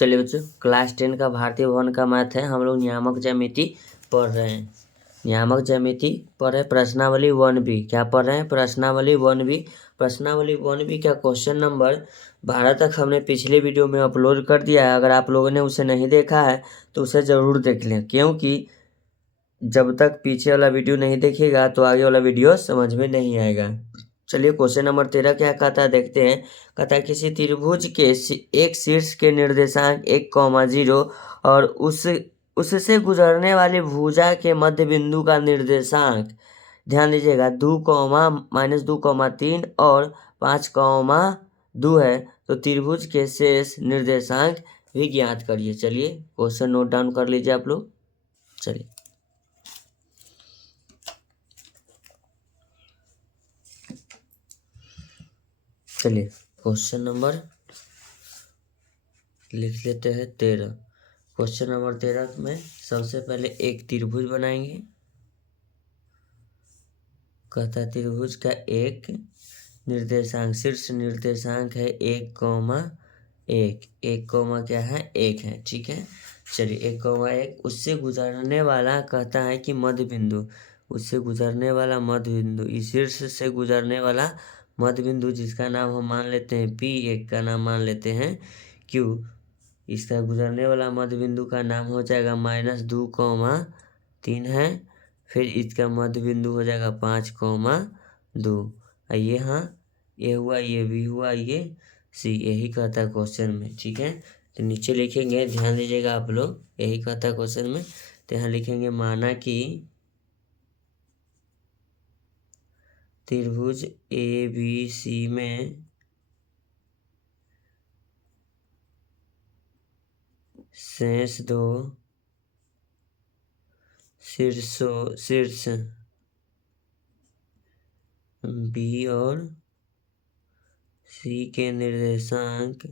चलिए बच्चों, क्लास 10 का भारतीय भवन का मैथ है। हम लोग नियामक ज्यामिति पढ़ रहे हैं। नियामक ज्यामिति पढ़ रहे प्रश्नावली 1B। क्या पढ़ रहे हैं? प्रश्नावली 1B। प्रश्नावली 1B का क्वेश्चन नंबर 12 तक हमने पिछले वीडियो में अपलोड कर दिया है। अगर आप लोगों ने उसे नहीं देखा है तो उसे ज़रूर देख लें, क्योंकि जब तक पीछे वाला वीडियो नहीं देखिएगा तो आगे वाला वीडियो समझ में नहीं आएगा। चलिए क्वेश्चन नंबर 13 क्या कहता है देखते हैं। कहता है किसी त्रिभुज के एक शीर्ष के निर्देशांक 1,0 और उससे गुजरने वाली भुजा के मध्य बिंदु का निर्देशांक, ध्यान दीजिएगा, 2, -2,3 और 5,2 है। तो त्रिभुज के शेष निर्देशांक भी ज्ञात करिए। चलिए क्वेश्चन नोट डाउन कर लीजिए आप लोग। चलिए क्वेश्चन नंबर लिख लेते हैं 13। क्वेश्चन नंबर 13 में सबसे पहले एक त्रिभुज बनाएंगे। कहता है त्रिभुज का एक निर्देशांक, शीर्ष निर्देशांक है 1,1। 1, क्या है? 1 है। ठीक है, चलिए 1,1 उससे गुजरने वाला, कहता है कि मध्य बिंदु, उससे गुजरने वाला मध्य बिंदु, इस शीर्ष से गुजरने वाला मध्य बिंदु जिसका नाम हम मान लेते हैं P, एक का नाम मान लेते हैं Q। इसका गुजरने वाला मध्य बिंदु का नाम हो जाएगा -2,3 है। फिर इसका मध्य बिंदु हो जाएगा 5,2। ये हाँ, ये हुआ, ये भी हुआ, ये सी, यही कहता है क्वेश्चन में। ठीक है, तो नीचे लिखेंगे, ध्यान दीजिएगा आप लोग, यही कहता है क्वेश्चन में। तो यहाँ लिखेंगे माना कि त्रिभुज ABC में शेष दो शीर्ष B और C के निर्देशांक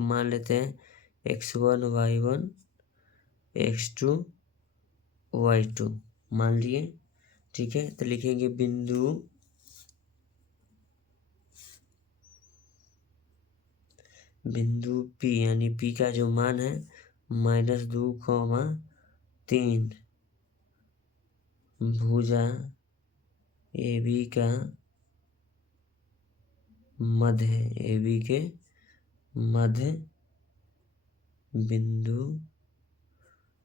मान लेते हैं x1, y1, x2, y2 मान लिए। ठीक है, तो लिखेंगे बिंदु P, यानी P का जो मान है -2,3 भुजा AB का मध्य है, AB के मध्य बिंदु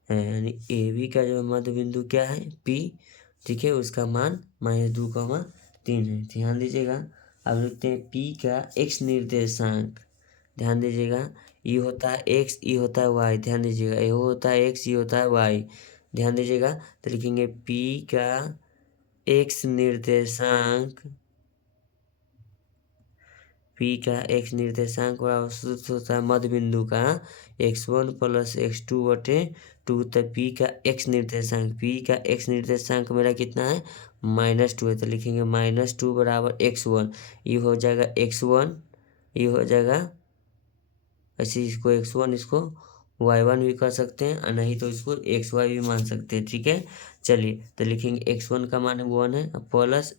है, यानी AB का जो मध्य बिंदु क्या है? P। ठीक है, उसका मान -2,3 है। ध्यान दीजिएगा। अब लिखते हैं P का x निर्देशांक। ध्यान दीजिएगा, ये होता है x, ये होता है y। ध्यान दीजिएगा, ये होता है x, ये होता है y। ध्यान दीजिएगा, तो लिखेंगे P का x निर्देशांक, P का x निर्देशांक बराबर होता है मध्य बिंदु का x1 + x2/2। तो P का x निर्देशांक मेरा कितना है? -2 है। तो लिखेंगे -2 बराबर x1, ये हो जाएगा x1, ये हो जाएगा, ऐसे इसको x1, इसको y1 भी कर सकते हैं, और नहीं तो इसको xy भी मान सकते हैं। ठीक है, चलिए तो लिखेंगे x1 का मान 1 है, प्लस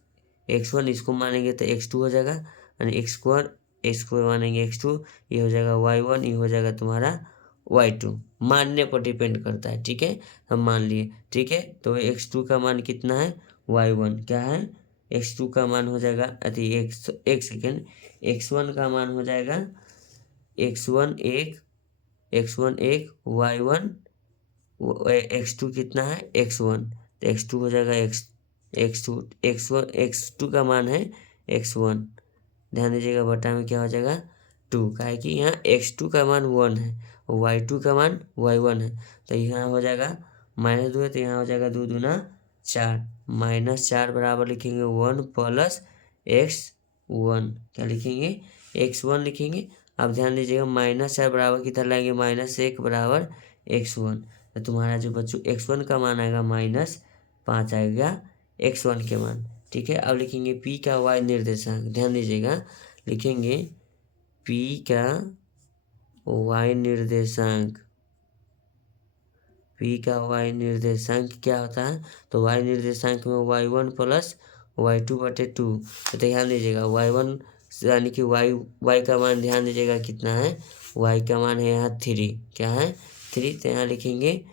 x1 इसको मानेंगे तो x2 हो जाएगा, यानी x2 मानेंगे x2, ये हो जाएगा y1, ये हो जाएगा तुम्हारा y2। मानने पर डिपेंड करता है। ठीक है, हम मान लिए। ठीक है, तो x2 का मान कितना है? y1 क्या है? x2 का मान हो जाएगा, अति एक सेकेंड, x1 का मान हो जाएगा x1 1, y1, x2 कितना है? x1, तो x2 हो जाएगा x2 का मान है x1। ध्यान दीजिएगा, बटा में क्या हो जाएगा? 2, का है कि यहाँ x2 का मान 1 है, y2 का मान y1 है। तो यहाँ हो जाएगा -2 है, तो यहाँ हो जाएगा 2 दूना 4, -4 बराबर लिखेंगे 1 + x1। क्या लिखेंगे? x1 लिखेंगे। अब ध्यान दीजिएगा, -4 बराबर कितना लाएंगे? -1 बराबर x1। तो तुम्हारा जो बच्चों x1 का मान आएगा -5 आएगा x1 के मान। ठीक है, अब लिखेंगे P का y निर्देशांक। ध्यान दीजिएगा, लिखेंगे P का y निर्देशांक। P का y निर्देशांक क्या होता है? तो y निर्देशांक में y1 + y2/2। तो ध्यान दीजिएगा y1 यानी कि y का मान ध्यान दीजिएगा कितना है, y का मान है यहाँ 3। क्या है 3, तो यहाँ लिखेंगे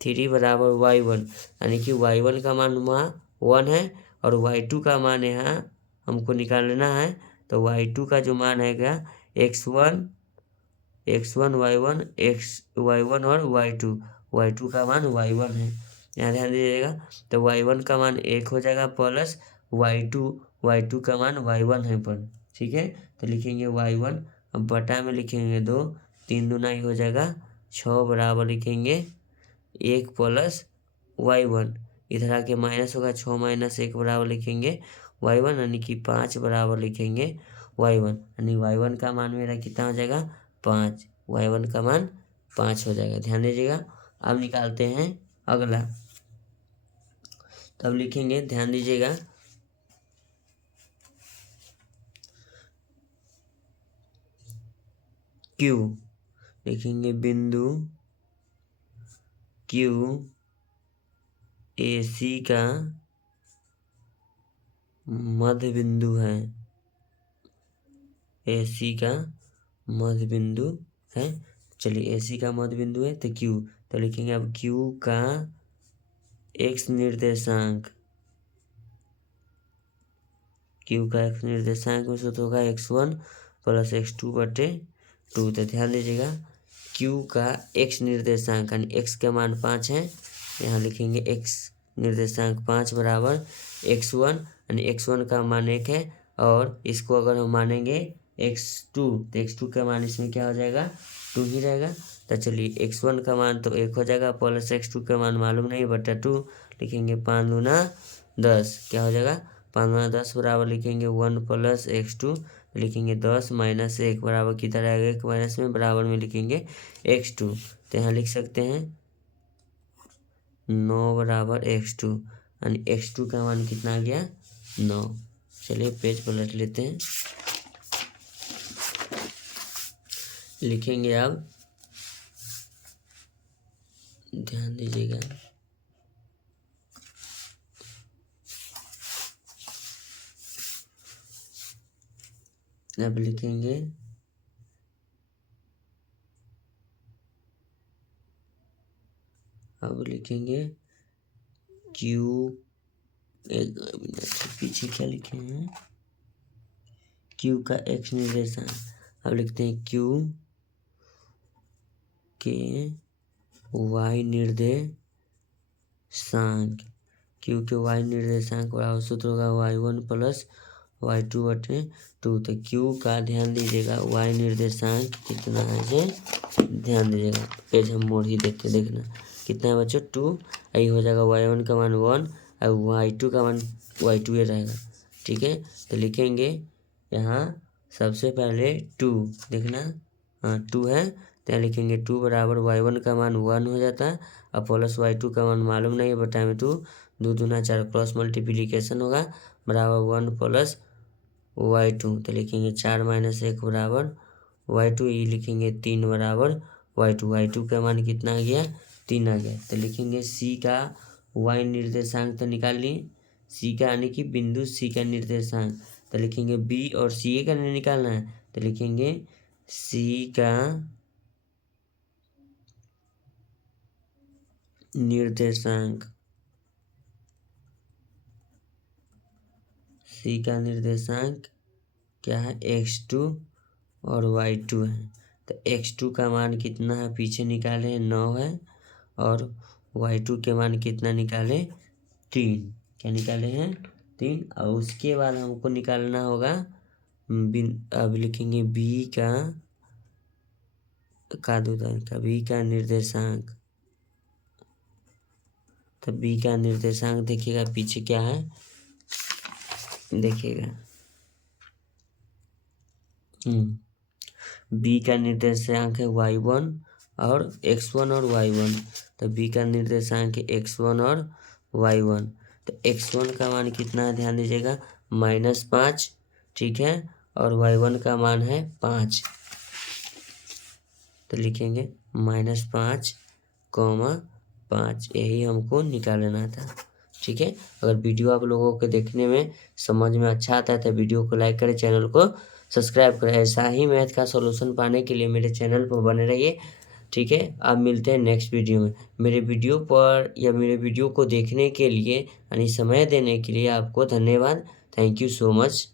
3 बराबर y1 यानी कि y1 का मान वहाँ 1 है और y2 का मान यहाँ हमको निकालना है। तो y2 का जो मान है क्या x1 y1 y1 और y2 का मान y1 है, यहाँ ध्यान दीजिएगा। तो y1 का मान 1 हो जाएगा प्लस y2 का मान y1 है पर, ठीक है। तो लिखेंगे y1, अब बटा में लिखेंगे 2, 3 दूना ही हो जाएगा 6 बराबर लिखेंगे 1 प्लस y1, इधर आके माइनस होगा 6 माइनस 1 बराबर लिखेंगे y1 यानी कि 5 बराबर लिखेंगे y1 यानी y1 का मान मेरा कितना हो जाएगा 5, y1 का मान 5 हो जाएगा। ध्यान दीजिएगा। अब निकालते हैं अगला, तब लिखेंगे ध्यान दीजिएगा Q, लिखेंगे बिंदु Q AC का मध्य बिंदु है, AC का मध्य बिंदु है। चलिए AC का मध्य बिंदु है तो Q, तो लिखेंगे अब Q का x निर्देशांक, Q का x निर्देशांक में सूत्र होगा x1 प्लस x2/2। तो ध्यान दीजिएगा Q का x निर्देशांक यानी x का मान 5 है, यहाँ लिखेंगे x निर्देशांक 5 बराबर x1 यानी x1 का मान 1 है और इसको अगर हम मानेंगे x2 तो x2 का मान इसमें क्या हो जाएगा 2 ही रहेगा। तो चलिए x1 का मान तो 1 हो जाएगा प्लस x2 का मान मालूम नहीं बटा 2, लिखेंगे 5 दूना 10, क्या हो जाएगा 5 दूना 10 बराबर लिखेंगे 1 प्लस x2, लिखेंगे 10 माइनस 1 बराबर किधर आएगा 1 माइनस में बराबर में लिखेंगे x2। तो यहाँ लिख सकते हैं 9 बराबर x2 यानी x2 का मान कितना आ गया 9। चलिए पेज पलट लेते हैं, लिखेंगे अब ध्यान दीजिएगा अब लिखेंगे Q, एक मिनट पीछे क्या लिखे हैं, Q का x निर्देशांक, अब लिखते हैं Q के y निर्देशांक, Q के y निर्देशांक बराबर सूत्र होगा y1 प्लस y2/2। तो Q का ध्यान दीजिएगा y निर्देशांक कितना है जे ध्यान दीजिएगा, पेज हम मोड़ ही देते देखना कितना है बच्चों 2, यही हो जाएगा y1 का मान 1 और y2 का मान y2 ही रहेगा, ठीक है। तो लिखेंगे यहाँ सबसे पहले 2 देखना, हाँ 2 है तो यहाँ लिखेंगे 2 बराबर y1 का मान 1 हो जाता है और प्लस y2 का मान मालूम नहीं है बटा में 2, 2 दूना 4 क्रॉस मल्टीप्लिकेशन होगा बराबर 1 प्लस y2। तो लिखेंगे 4 माइनस 1 बराबर y2, ये लिखेंगे 3 बराबर y2 का मान कितना आ गया 3 आ गया। तो लिखेंगे C का y निर्देशांक तो निकाल लिए, C का यानी कि बिंदु C का निर्देशांक, तो लिखेंगे B और C का निकालना है तो लिखेंगे C का निर्देशांक, C का निर्देशांक क्या है x2 और y2 है। तो x2 का मान कितना है पीछे निकाले 9 है और y2 के मान कितना निकाले 3, क्या निकाले हैं 3। और उसके बाद हमको निकालना होगा अब लिखेंगे B का निर्देशांक, तो B का निर्देशांक देखिएगा पीछे क्या है देखिएगा B का निर्देशांक है y1 और x1 और y1, तो B का निर्देशांक है x1 और y1। तो x1 का मान कितना है ध्यान दीजिएगा -5, ठीक है, और y1 का मान है 5, तो लिखेंगे -5, 5 यही हमको निकालना था, ठीक है। अगर वीडियो आप लोगों को देखने में समझ में अच्छा आता है तो वीडियो को लाइक करें, चैनल को सब्सक्राइब करें। ऐसा ही मैथ का सॉल्यूशन पाने के लिए मेरे चैनल पर बने रहिए, ठीक है। अब मिलते हैं नेक्स्ट वीडियो में। मेरे वीडियो पर या मेरे वीडियो को देखने के लिए यानी समय देने के लिए आपको धन्यवाद। Thank you so much.